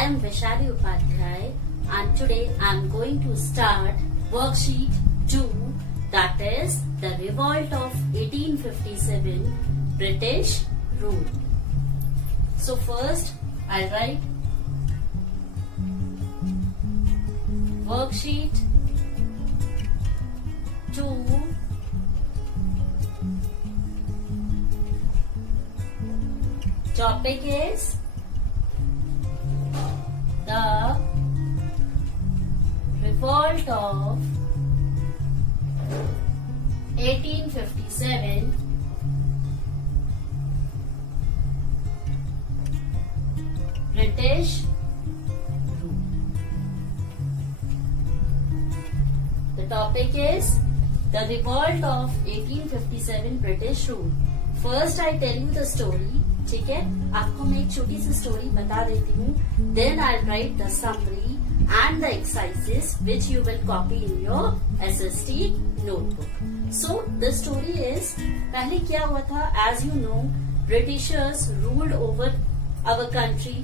I am Vaishali Upadhyay and today I am going to start worksheet 2, that is the revolt of 1857 British rule. So first I write worksheet 2 topic is the revolt of 1857 British rule. The topic is the revolt of 1857 British rule. First I tell you the story. ठीक है, आपको मैं एक छोटी सी स्टोरी बता देती हूँ. Then I'll write the summary and the exercises which you will copy in your SST notebook. So the story is, पहले क्या हुआ था? As you know, Britishers ruled over our country.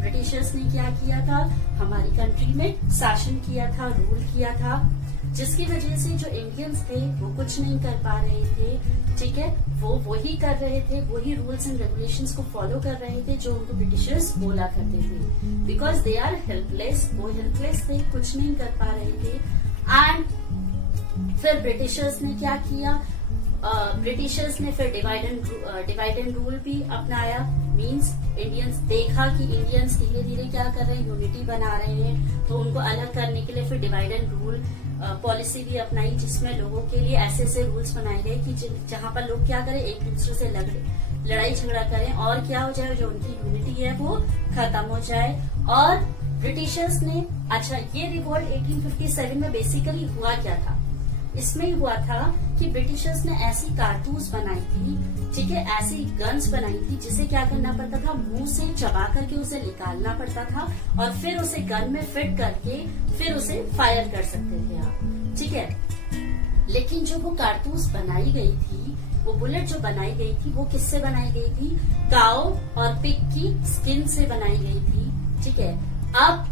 Britishers ने क्या किया था? हमारी कंट्री में शासन किया था, रूल किया था, जिसकी वजह से जो इंडियंस थे वो कुछ नहीं कर पा रहे थे. ठीक है, वो वही कर रहे थे, वही रूल्स एंड रेगुलेशंस को फॉलो कर रहे थे जो उनको ब्रिटिशर्स बोला करते थे. बिकॉज दे आर हेल्पलेस, वो हेल्पलेस थे, कुछ नहीं कर पा रहे थे. एंड फिर ब्रिटिशर्स ने क्या किया? ब्रिटिशर्स ने फिर डिवाइड एंड रूल भी अपनाया. मींस इंडियंस देखा कि इंडियंस धीरे धीरे क्या कर रहे हैं, यूनिटी बना रहे हैं, तो उनको अलग करने के लिए फिर डिवाइड एंड रूल पॉलिसी भी अपनाई, जिसमें लोगों के लिए ऐसे ऐसे रूल्स बनाए गए कि जहां पर लोग क्या करें, एक दूसरे से लड़ाई झगड़ा करें और क्या हो जाए, जो उनकी यूनिटी है वो खत्म हो जाए. और ब्रिटिशर्स ने, अच्छा ये रिवॉल्ट 1857 में बेसिकली हुआ क्या था? इसमें हुआ था कि ब्रिटिशर्स ने ऐसी कारतूस बनाई थी, ठीक है, ऐसी गन्स बनाई थी जिसे क्या करना पड़ता था, मुंह से चबा करके उसे निकालना पड़ता था और फिर उसे गन में फिट करके फिर उसे फायर कर सकते थे आप. ठीक है, लेकिन जो वो कारतूस बनाई गई थी, वो बुलेट जो बनाई गई थी, वो किससे बनाई गई थी? काऊ और पिग की स्किन से बनाई गई थी. ठीक है, अब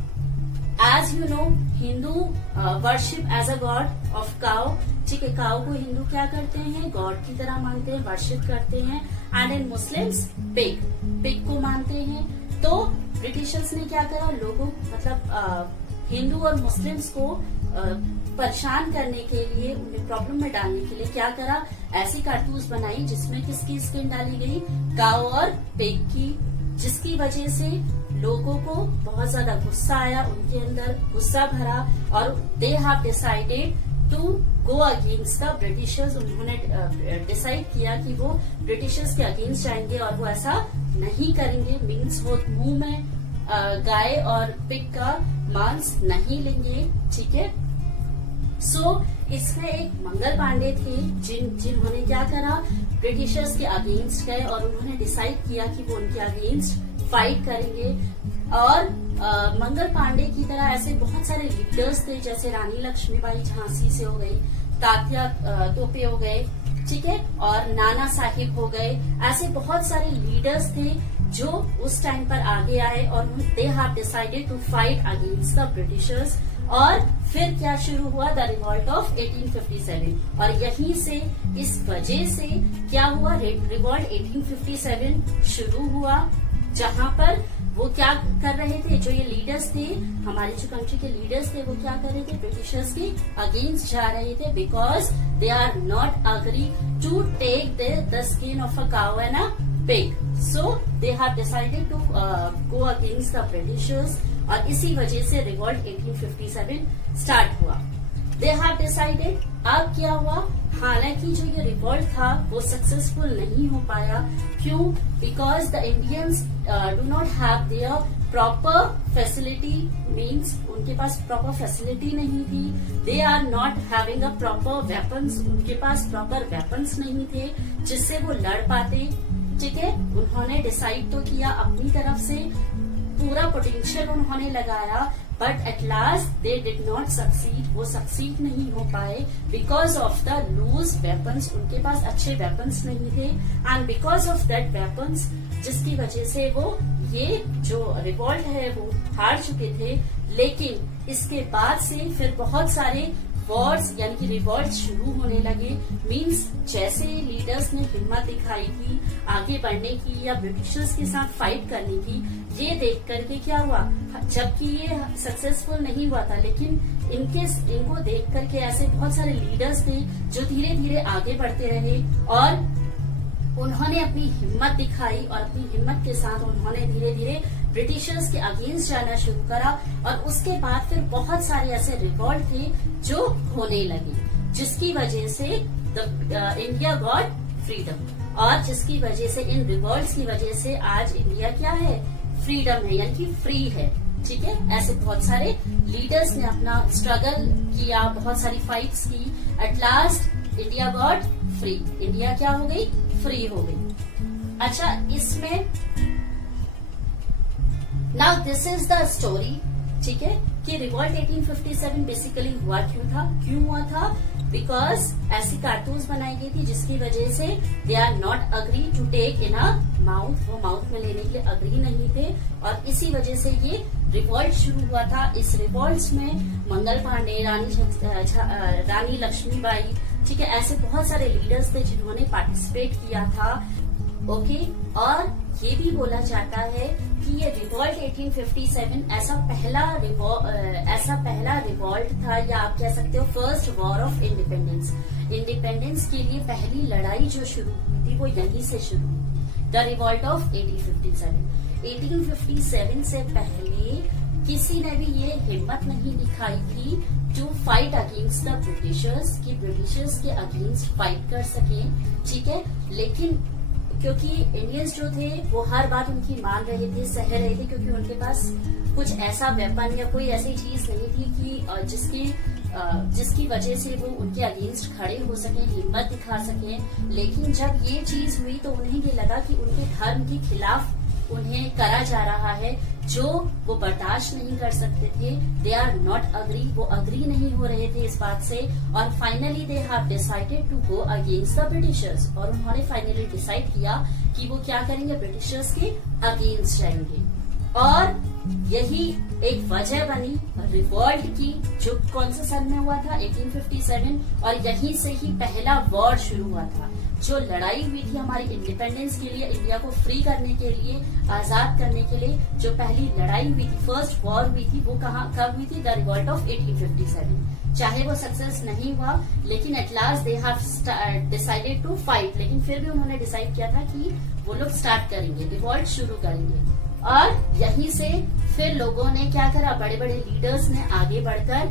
as you know, Hindu worship as a god of cow. ठीक है, काउ को हिंदू क्या करते हैं? गॉड की तरह मानते हैं, वर्शिप करते हैं. एंड इन मुस्लिम्स पिग को मानते हैं. तो ब्रिटिशर्स ने क्या करा? लोगों मतलब हिंदू और मुस्लिम्स को परेशान करने के लिए, उन्हें प्रॉब्लम में डालने के लिए क्या करा? ऐसी कारतूस बनाई जिसमें किसकी स्किन डाली गई? काउ और पिग की, जिसकी वजह से लोगों को बहुत ज्यादा गुस्सा आया, उनके अंदर गुस्सा भरा और they have decided to go against the Britishers. उन्होंने डिसाइड किया कि वो ब्रिटिशर्स के अगेंस्ट जाएंगे और वो ऐसा नहीं करेंगे. मीन्स वो मुंह में गाय और पिग का मांस नहीं लेंगे. ठीक है, सो इसमें एक मंगल पांडे थे जिन्होंने क्या करा? ब्रिटिशर्स के अगेंस्ट गए और उन्होंने डिसाइड किया कि वो उनके अगेंस्ट फाइट करेंगे. और मंगल पांडे की तरह ऐसे बहुत सारे लीडर्स थे, जैसे रानी लक्ष्मीबाई झांसी से हो गई, तात्या तोपे हो गए, ठीक है, और नाना साहिब हो गए. ऐसे बहुत सारे लीडर्स थे जो उस टाइम पर आगे आए और they have decided to fight against the Britishers. और फिर क्या शुरू हुआ? The revolt of 1857. और यहीं से, इस वजह से क्या हुआ? रिवॉल्ट 1857 शुरू हुआ, जहां पर वो क्या कर रहे थे? जो ये लीडर्स थे, हमारे जो कंट्री के लीडर्स थे, वो क्या कर रहे थे? ब्रिटिशर्स के अगेंस्ट जा रहे थे. Because they are not agree to take the skin of a cow and a pig. So they have decided to go against the Britishers. और इसी वजह से रिवॉल्ट 1857 स्टार्ट हुआ. They have decided. अब क्या हुआ? हालांकि जो ये रिवॉल्ट था वो सक्सेसफुल नहीं हो पाया. क्यों? Because the Indians do not have their proper facility. Means उनके पास प्रॉपर फैसिलिटी नहीं थी. They are not having a proper weapons. उनके पास प्रॉपर वेपन्स नहीं थे जिससे वो लड़ पाते. ठीक है, उन्होंने डिसाइड तो किया अपनी तरफ से, पूरा पोटेंशियल उन्होंने लगाया, but at last they did not succeed. वो सक्सीड नहीं हो पाए because of the loose weapons. उनके पास अच्छे वेपन्स नहीं थे and because of that weapons, जिसकी वजह से वो ये जो रिवॉल्ट है वो हार चुके थे, लेकिन इसके बाद से फिर बहुत सारे वॉर्स यानी कि रिवॉल्ट शुरू होने लगे। मींस जैसे लीडर्स ने हिम्मत दिखाई थी आगे बढ़ने की या ब्रिटिशर्स के साथ फाइट करने की, ये देख करके क्या हुआ, जबकि ये सक्सेसफुल नहीं हुआ था, लेकिन इनको देख करके ऐसे बहुत सारे लीडर्स थे जो धीरे धीरे आगे बढ़ते रहे और उन्होंने अपनी हिम्मत दिखाई और अपनी हिम्मत के साथ उन्होंने धीरे धीरे ब्रिटिशर्स के अगेंस्ट जाना शुरू करा। और उसके बाद फिर बहुत सारे ऐसे रिवॉल्ट थे जो होने लगे, जिसकी वजह से इंडिया गॉट फ्रीडम, और जिसकी वजह से इन रिवॉल्ट्स की वजह से आज इंडिया क्या है, फ्रीडम है, यानी कि फ्री है। ठीक है, ऐसे बहुत सारे लीडर्स ने अपना स्ट्रगल किया, बहुत सारी फाइट्स की, at last India got free. India क्या हो गई, फ्री हो गई। अच्छा, इसमें now this is the story. ठीक है, कि रिवॉल्ट 1857 बेसिकली हुआ क्यों हुआ था, बिकॉज ऐसी कारतूस बनाई गई थी जिसकी वजह से they are not agree to take in a mouth, वो माउथ में लेने के लिए अग्री नहीं थे, और इसी वजह से ये रिवॉल्ट शुरू हुआ था। इस रिवॉल्ट में मंगल पांडे, रानी लक्ष्मीबाई, ठीक है, ऐसे बहुत सारे लीडर्स थे जिन्होंने पार्टिसिपेट किया था। ओके, और ये भी बोला जाता है कि ये रिवॉल्ट 1857 ऐसा पहला रिवॉल्ट था, या आप कह सकते हो first war of independence. Independence के लिए पहली लड़ाई जो शुरू हुई थी वो यहीं से शुरू हुई, द रिवॉल्ट ऑफ 1857। 1857 से पहले किसी ने भी ये हिम्मत नहीं दिखाई थी to fight against the Britishers, कि ब्रिटिशर्स के अगेंस्ट फाइट कर सकें। ठीक है, लेकिन क्योंकि इंडियंस जो थे वो हर बात उनकी मान रहे थे, सह रहे थे, क्योंकि उनके पास कुछ ऐसा वेपन या कोई ऐसी चीज नहीं थी कि जिसकी वजह से वो उनके अगेंस्ट खड़े हो सके, हिम्मत दिखा सके। लेकिन जब ये चीज हुई तो उन्हें ये लगा कि उनके धर्म के खिलाफ उन्हें करा जा रहा है, जो वो बर्दाश्त नहीं कर सकते थे। दे आर नॉट अग्री, वो अग्री नहीं हो रहे थे इस बात से, और finally they have decided to go against the Britishers. और उन्होंने फाइनली डिसाइड किया कि वो क्या करेंगे, ब्रिटिशर्स के अगेंस्ट जाएंगे। और यही एक वजह बनी रिवॉल्ट की, जो कौन से सन में हुआ था, 1857, और यहीं से ही पहला वॉर शुरू हुआ था। जो लड़ाई हुई थी हमारी इंडिपेंडेंस के लिए, इंडिया को फ्री करने के लिए, आजाद करने के लिए, जो पहली लड़ाई हुई थी, फर्स्ट वॉर हुई थी, वो कब हुई थी, द रिवॉल्ट ऑफ 1857। चाहे वो सक्सेस नहीं हुआ, लेकिन at last they have decided to fight. लेकिन फिर भी उन्होंने डिसाइड किया था कि वो लोग स्टार्ट करेंगे, रिवॉल्ट शुरू करेंगे। और यहीं से फिर लोगों ने क्या करा, बड़े बड़े लीडर्स ने आगे बढ़कर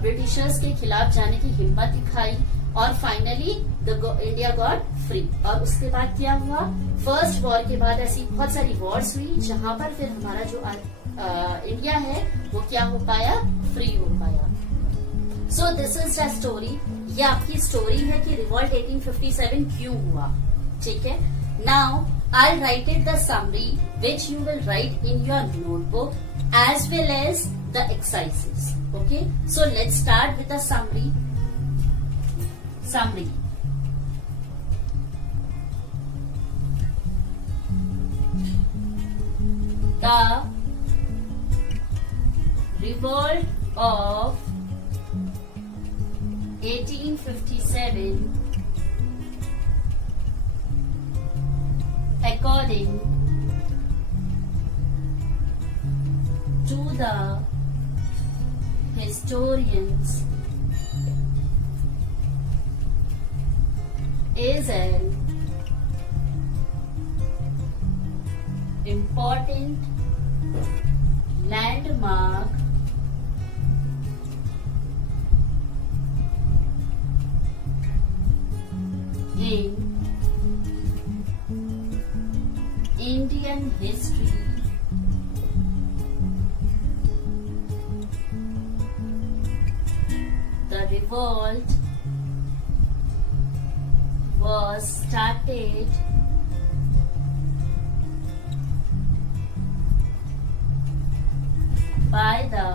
ब्रिटिशर्स के खिलाफ जाने की हिम्मत दिखाई, और फाइनली इंडिया गॉट फ्री। और उसके बाद क्या हुआ, फर्स्ट वॉर के बाद ऐसी बहुत सारी वॉर्स हुई, जहां पर फिर हमारा जो इंडिया है वो क्या हो पाया, फ्री हो पाया। So this is the story. ये आपकी स्टोरी है कि रिवॉल्ट 1857 क्यों हुआ। ठीक है, now I'll write it the summary, which you will write in your notebook as well as the exercises. Okay, so let's start with the summary. The revolt of 1857, according to the historians, is an important landmark in Indian history. The revolt was started by the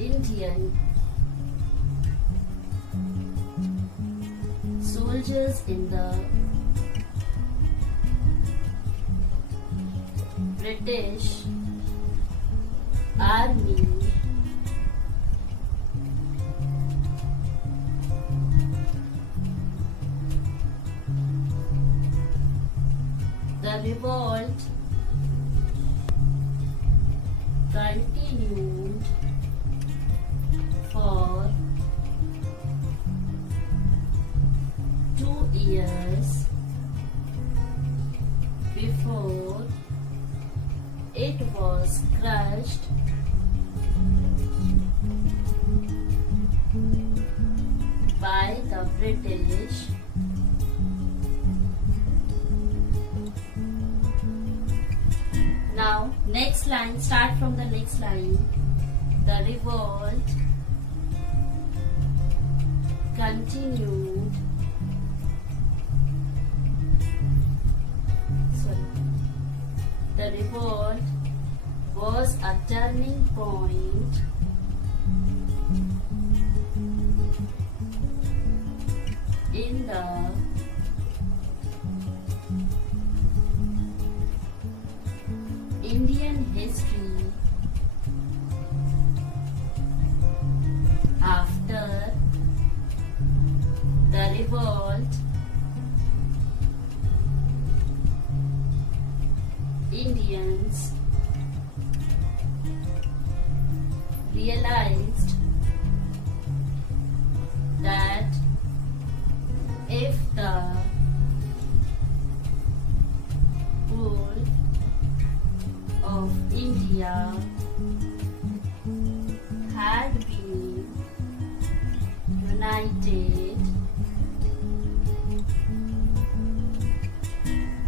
Indian soldiers in the British Army the revolt continued for 2 years before it was crushed by the British. Now, next line, start from the next line. The revolt continued. The revolt was a turning point in the Indian history. After the revolt, Indians realized that if the whole of India had been united,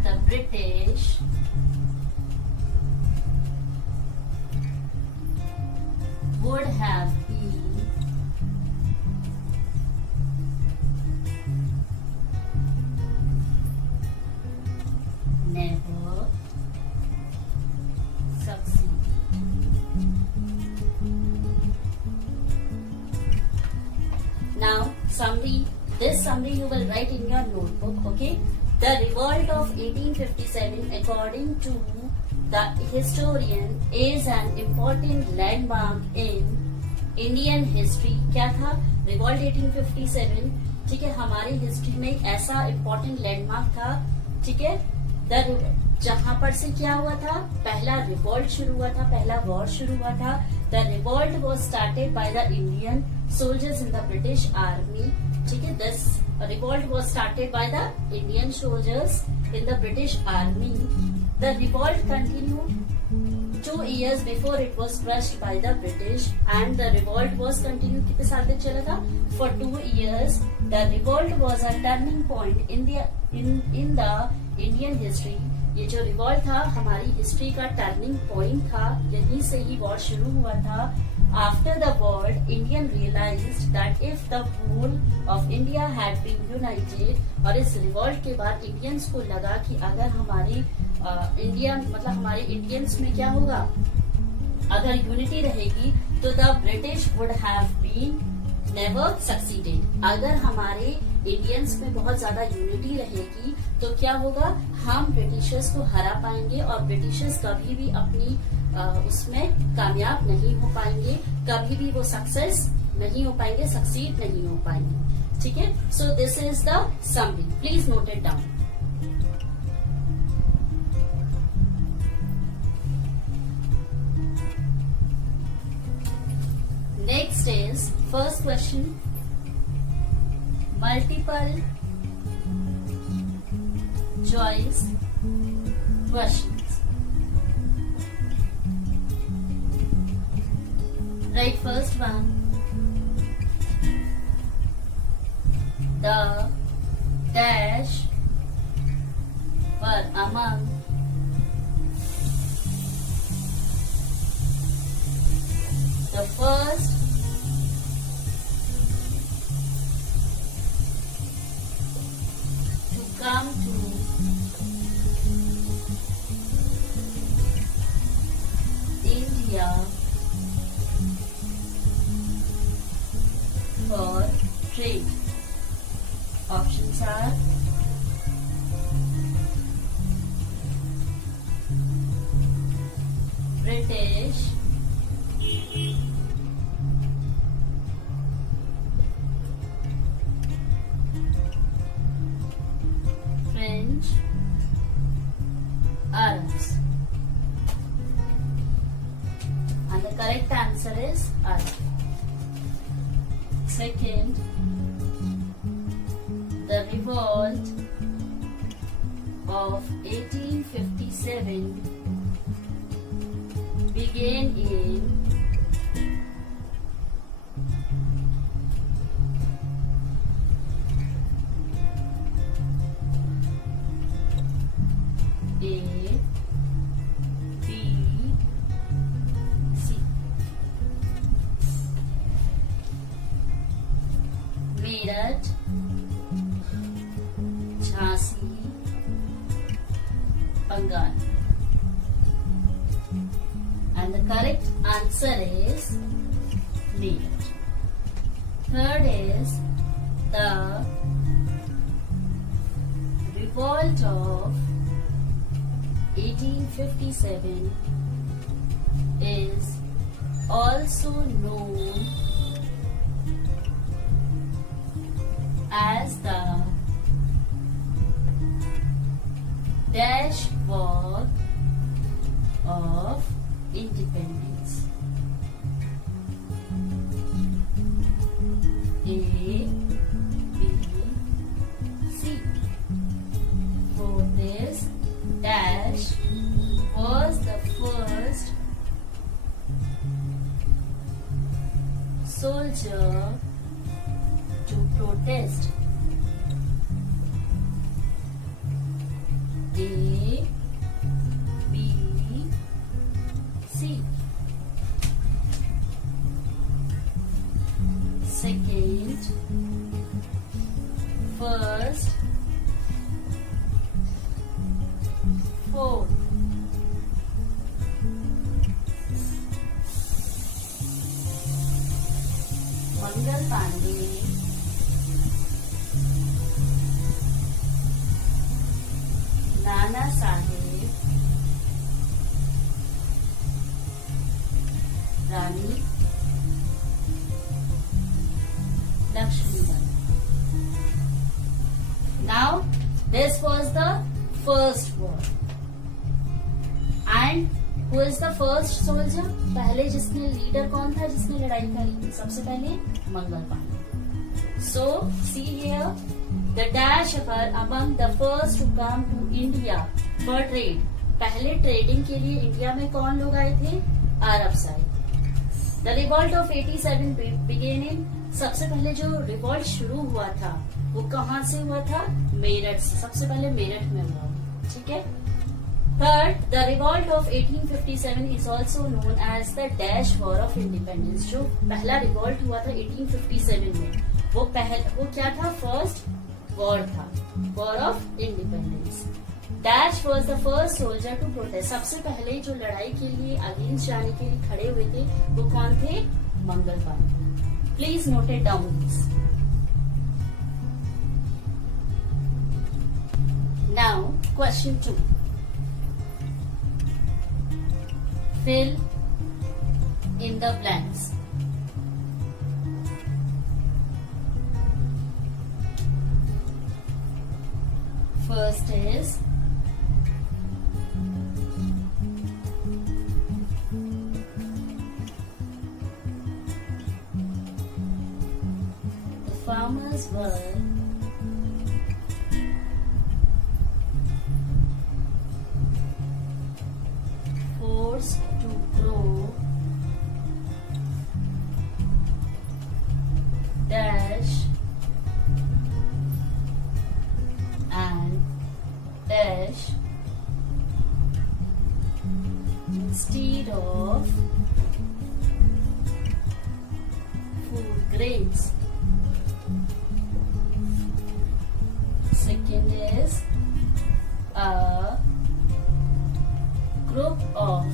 the British would have been never succeed. Now, summary. This summary you will write in your notebook, okay? The revolt of 1857, according to the historian, is an important landmark in Indian history. क्या था? Revolt 1857, ठीक है, हमारी हिस्ट्री में एक ऐसा important landmark था, ठीक है, जहां पर से क्या हुआ था, पहला रिवॉल्ट शुरू हुआ था, पहला वॉर शुरू हुआ था. The revolt was started by the Indian soldiers in the British army. ठीक है, this revolt was started by the Indian soldiers in the British army. The revolt continued 2 years before it was crushed by the British, and the revolt was continued. कितने साल तक चला था? For 2 years. The revolt was a turning point in the Indian history. ये जो रिवॉल्ट था हमारी हिस्ट्री का टर्निंग पॉइंट था, यहीं से ही वॉर शुरू हुआ था. After the war, Indian realized that if the whole of India had been united, और इस रिवॉल्ट के बाद इंडियंस को लगा कि अगर हमारी इंडिया मतलब हमारे इंडियंस में क्या होगा, अगर यूनिटी रहेगी तो the British would have been never succeeded. अगर हमारे इंडियंस में बहुत ज्यादा यूनिटी रहेगी तो क्या होगा, हम ब्रिटिशर्स को हरा पाएंगे और ब्रिटिशर्स कभी भी अपनी उसमें कामयाब नहीं हो पाएंगे, कभी भी वो सक्सेस नहीं हो पाएंगे, सक्सीड नहीं हो पाएंगे. ठीक है, so this is the summary. Please note it down. Next is first question, multiple choice questions. Right, first one. The dash were among the first to come to India for trade. Options are British, French, Arabs. And the correct answer is Arab. Second, the revolt of 1857 began in A, B, C. Meerut, Jhansi, Bengal. And the correct answer is Meerut. Third is the revolt of 1857 is also known as the Dash War of Independence. A, B, C. Fourth is Dash was the first soldier to protest. A, B, C. Second, first, fourth. Mangal Pandey, Nana Sahib, Rani Lakshmibai. Now, this was the first war. And who is the first soldier? पहले जिसने लीडर कौन था जिसने लड़ाई करी थी? सबसे पहले मंगल Pandey. So see here, the dash were among the first to come to India for trade. पहले ट्रेडिंग के लिए इंडिया में कौन लोग आए थे? अरब side. The revolt of 87 began in. सबसे पहले जो रिवॉल्ट शुरू हुआ था वो कहाँ से हुआ था? मेरठ से. सबसे पहले मेरठ में हुआ. ठीक है. Third, the revolt of 1857 is also known as the Dash War of Independence. जो पहला रिवॉल्ट हुआ था 1857 में, वो क्या था? फर्स्ट वॉर था, war of independence. Dash was the first soldier to protest. सबसे पहले जो लड़ाई के लिए अगेंस्ट जाने के लिए खड़े हुए थे वो कौन थे? Mangal Pandey. Please note it down this. Now question 2. Fill in the blanks. First is the farmers were forced to grow dash and dash instead of food grains. Second is a group of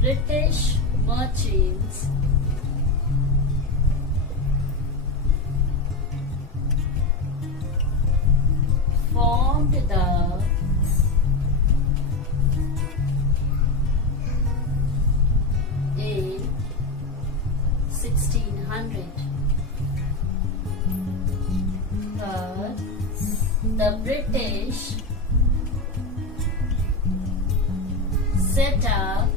British merchants formed the The British set up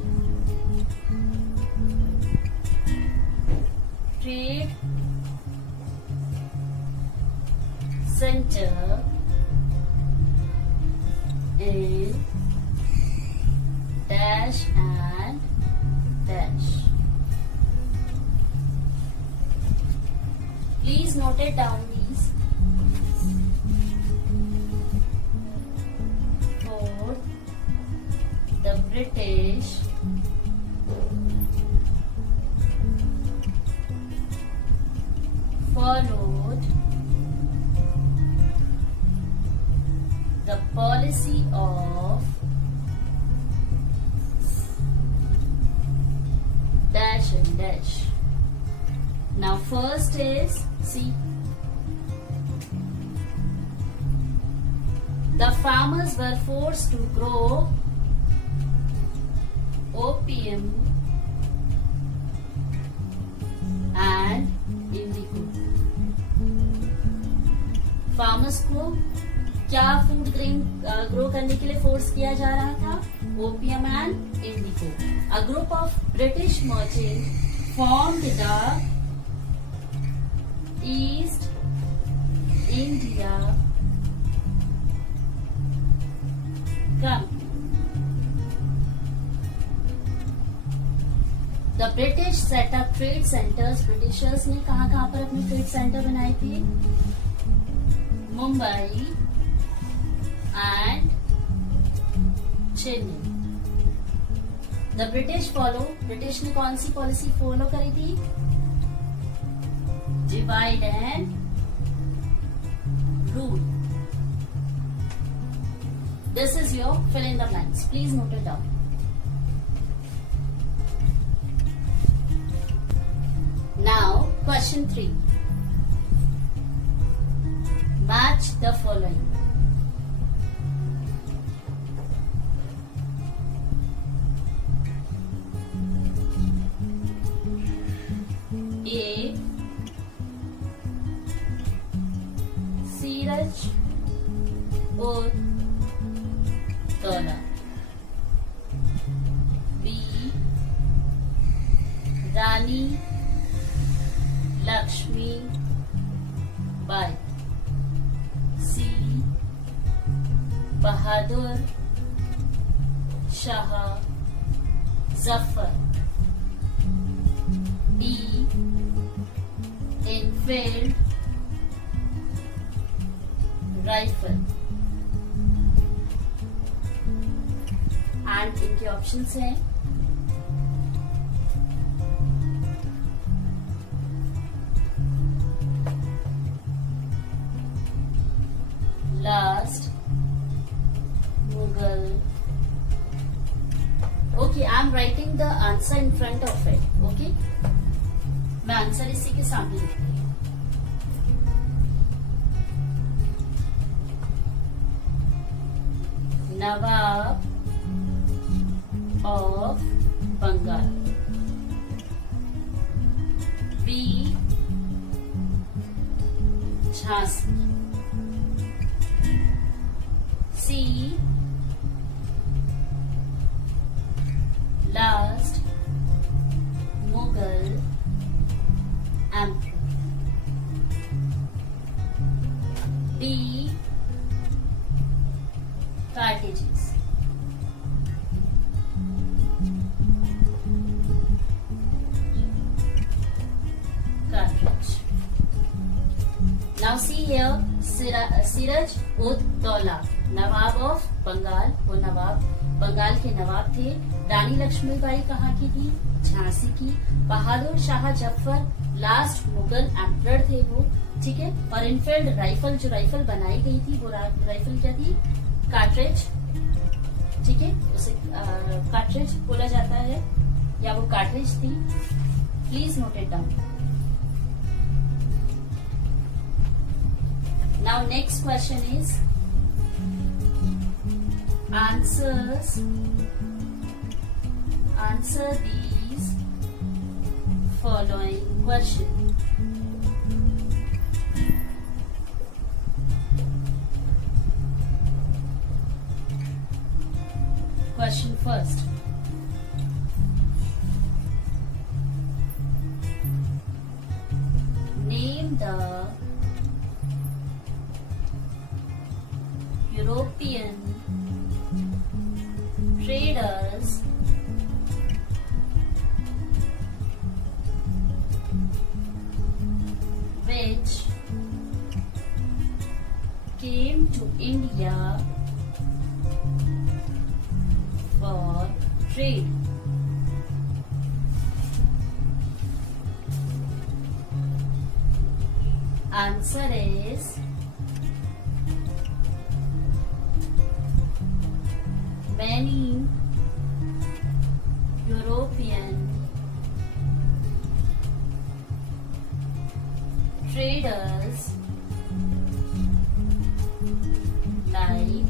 trade center in dash and dash. Please note it down, these. Fourth, the British followed the policy of dash and dash. Now first is, see, the farmers were forced to grow opium and indigo. Farmers को क्या food grain grow करने के लिए फोर्स किया जा रहा था? Opium and Indigo. A group of British merchant formed the east India company. The British setup trade centres. Britishers ने कहां कहां पर अपने ट्रेड सेंटर बनाए थे? मुंबई एंड Chennai. The British follow. British ने कौन सी पॉलिसी फॉलो करी थी? Divide and rule. This is your fill in the blanks. Please note it down. Now, question 3. Match the following. A. Siraj ud Dola. B. Rani Lakshmi Bai. C. Bahadur Shah Zafar. D. Enfield Rifle. And इनके ऑप्शंस हैं लास्ट Mughal. Okay, I am writing the answer in front of it. Okay, मैं आंसर इसी के सामने लिखती हूँ. नवाब of Bengal. B. Jhansi. C. Last Mughal Emperor. D. Carthage. Now see here, Siraj ud Dola, nawab of Bengal. वो नवाब बंगाल के नवाब थे. रानी लक्ष्मीबाई कहाँ की थी? झांसी की. बहादुर शाह जफर लास्ट मुगल एम्परर थे वो. ठीक है. और इनफील्ड राइफल, जो राइफल बनाई गई थी वो राइफल क्या थी? कार्ट्रिज. ठीक है, उसे कार्ट्रिज बोला जाता है या वो कार्ट्रिज थी. Please note it down. Now next question is answer these following question. question first. Name the European traders which came to India for trade. Answer is many European traders like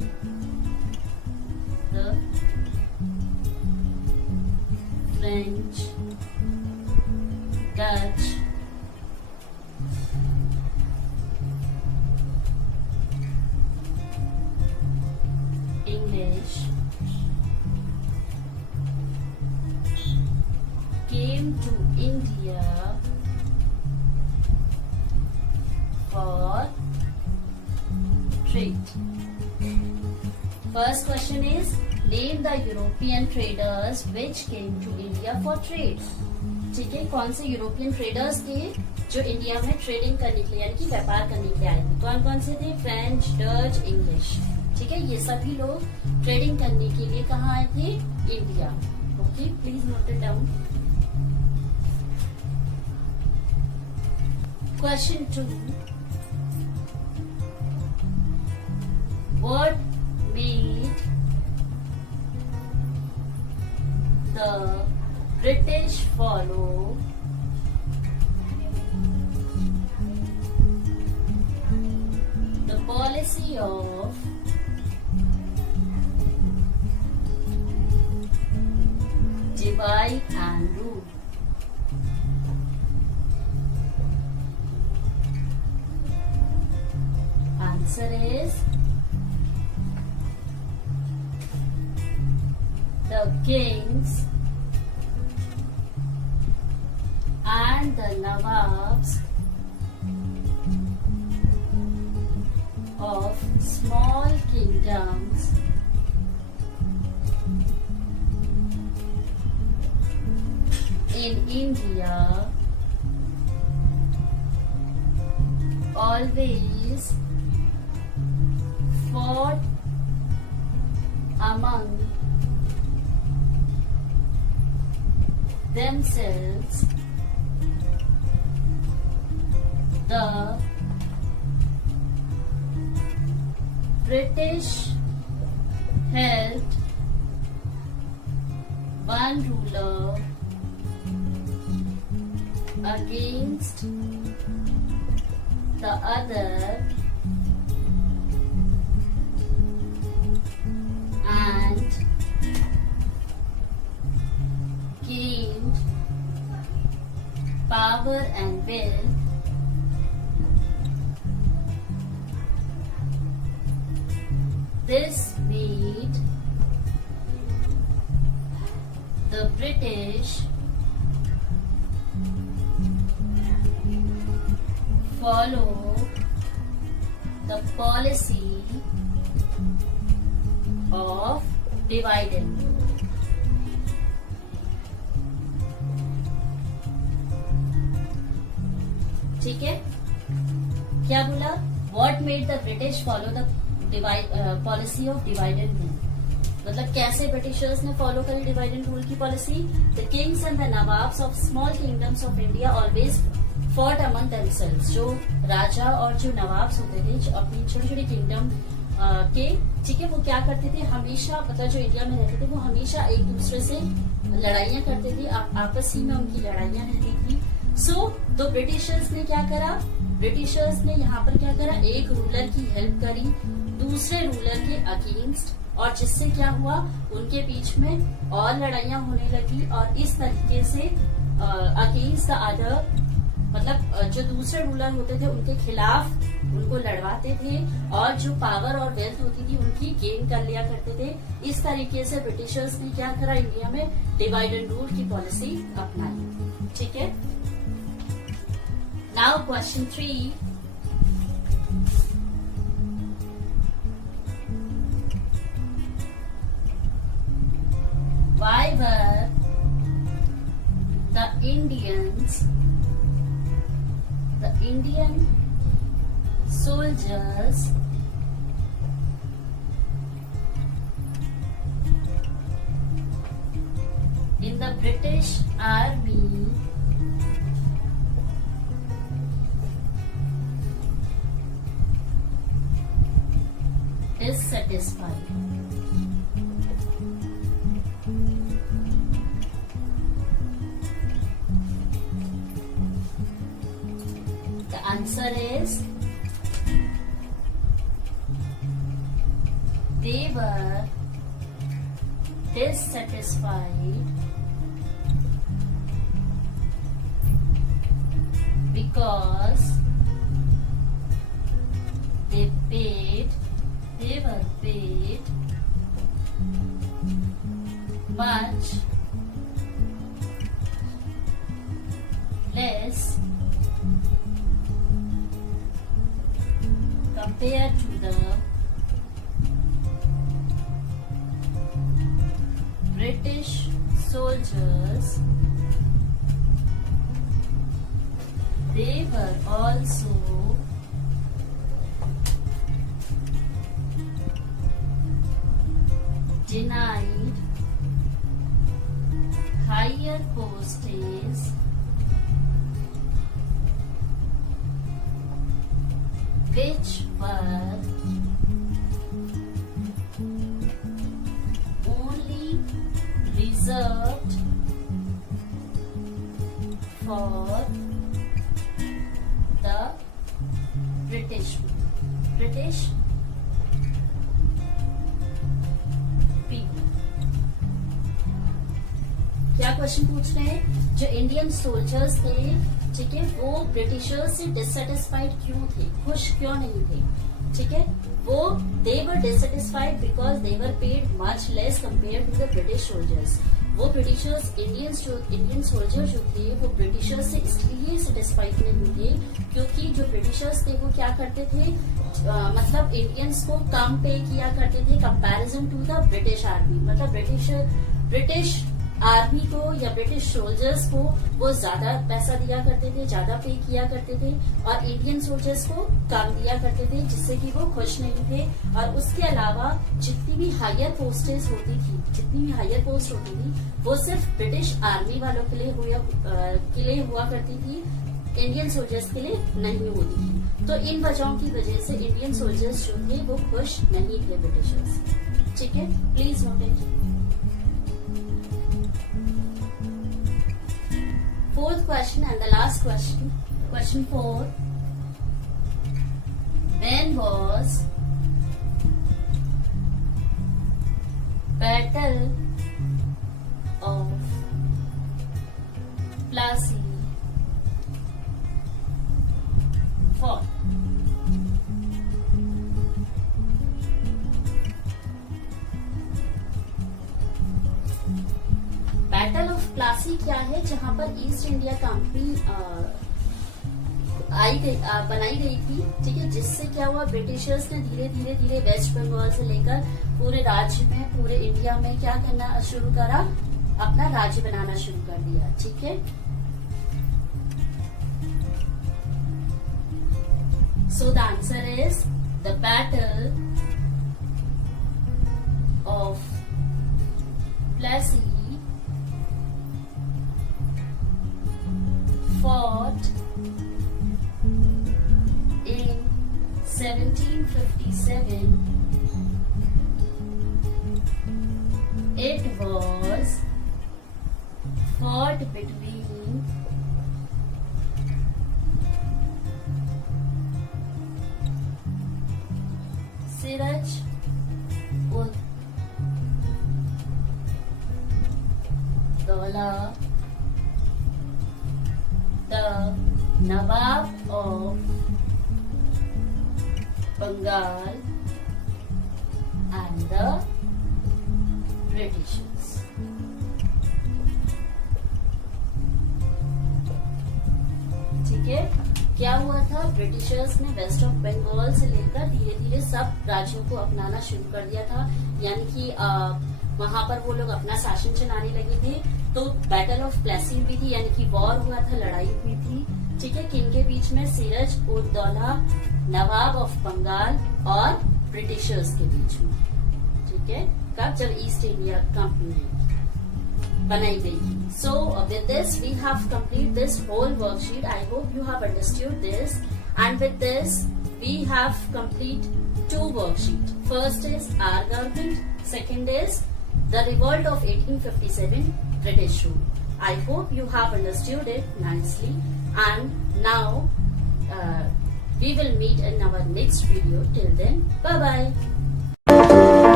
the French, Dutch, English came to India for trade. First question is name the European traders which came to India for trade. ठीक है, कौन से European traders थे जो इंडिया में ट्रेडिंग करने के लिए यानी कि व्यापार करने के लिए आए थे. कौन कौन से थे? French, Dutch, English. ठीक है, ये सभी लोग ट्रेडिंग करने के लिए कहाँ आए थे? India. Okay, please note it down. Question 2. What made the British follow the policy of divide and rule? Answer is the kings and the Nawabs of small kingdoms in India always fought among themselves. The British helped one ruler against the other and gained power and wealth This made the British follow the policy of divide and rule. ठीक है, क्या बोला? What made the British follow the policy of divide and rule? मतलब कैसे ब्रिटिशर्स ने फॉलो करी divide and rule की policy? The Kings and the nawabs of small kingdoms of India always fought among themselves. जो राजा और जो नवाब्स होते थे, जो अपनी छोटी छोटी किंगडम के, ठीक है, वो क्या करते थे? हमेशा, मतलब जो इंडिया में रहते थे वो हमेशा एक दूसरे से लड़ाइयां करते थे, आपस ही में उनकी लड़ाइयां रहती थी. सो तो ब्रिटिशर्स ने क्या करा? ब्रिटिशर्स ने यहाँ पर क्या करा? एक रूलर की हेल्प करी दूसरे रूलर के अगेंस्ट, और जिससे क्या हुआ? उनके बीच में और लड़ाइयां होने लगी, और इस तरीके से अगेंस्ट द अदर मतलब जो दूसरे रूलर होते थे उनके खिलाफ उनको लड़वाते थे, और जो पावर और वेल्थ होती थी उनकी गेन कर लिया करते थे। इस तरीके से ब्रिटिशर्स ने क्या करा, इंडिया में डिवाइड एंड रूल की पॉलिसी अपनाई। ठीक है। Now question 3, why were the Indian soldiers in the British Army dissatisfied? The answer is they were dissatisfied because they were paid much less compared to the British soldiers. They were also denied higher postage which were only reserved for the British people। क्या क्वेश्चन पूछ रहे हैं, जो Indian soldiers थे, ठीक है, वो ब्रिटिशर्स से डिससेटिस्फाइड क्यों थे, खुश क्यों नहीं थे? ठीक है, वो they were dissatisfied because they were paid much less compare to the British soldiers. वो ब्रिटिशर्स इंडियन सोल्जर जो थे वो ब्रिटिशर्स से इसलिए सेटिस्फाइड नहीं थे क्योंकि जो ब्रिटिशर्स थे वो क्या करते थे, मतलब इंडियंस को कम पे किया करते थे comparison to the British army. मतलब ब्रिटिश आर्मी को या ब्रिटिश सोल्जर्स को वो ज्यादा पैसा दिया करते थे, ज्यादा पे किया करते थे, और इंडियन सोल्जर्स को कम दिया करते थे, जिससे कि वो खुश नहीं थे। और उसके अलावा जितनी भी हायर पोस्ट होती थी वो सिर्फ ब्रिटिश आर्मी वालों के लिए हुआ करती थी, इंडियन सोल्जर्स के लिए नहीं होती थी। तो इन वजहों की वजह से इंडियन सोल्जर्स जो थे वो खुश नहीं थे ब्रिटिशर्स। ठीक है, please note it. Fourth question and the last question. Question 4. When was Battle of Plassey fought? Battle of Plassey क्या है, जहां पर ईस्ट इंडिया कंपनी बनाई गई थी। ठीक है, जिससे क्या हुआ, ब्रिटिशर्स ने धीरे धीरे वेस्ट बंगाल से लेकर पूरे राज्य में, पूरे इंडिया में क्या करना शुरू करा, अपना राज्य बनाना शुरू कर दिया। ठीक है, so the answer is the battle of Plassey fought in 1757. It was fought between Siraj ud Dawla, the Nawab of Bengal and the Britishers. ठीक है, क्या हुआ था? ब्रिटिशर्स ने वेस्ट ऑफ बंगाल से लेकर धीरे धीरे सब राज्यों को अपनाना शुरू कर दिया था, यानी कि वहां पर वो लोग अपना शासन चलाने लगे थे। तो बैटल ऑफ प्लेसी हुई थी, यानी कि वॉर हुआ था, लड़ाई हुई थी। ठीक है, किनके बीच में? सिराज उद दौला, नवाब ऑफ बंगाल और ब्रिटिशर्स के बीच में। ठीक है, कब? जब ईस्ट इंडिया कंपनी बनाई गई थी। So with this we have complete this whole worksheet. I hope you have understood this, and with this we have complete 2 worksheet. First is our government, second is the revolt of 1857 British rule. I hope you have understood it nicely, and now we will meet in our next video. Till then, bye bye.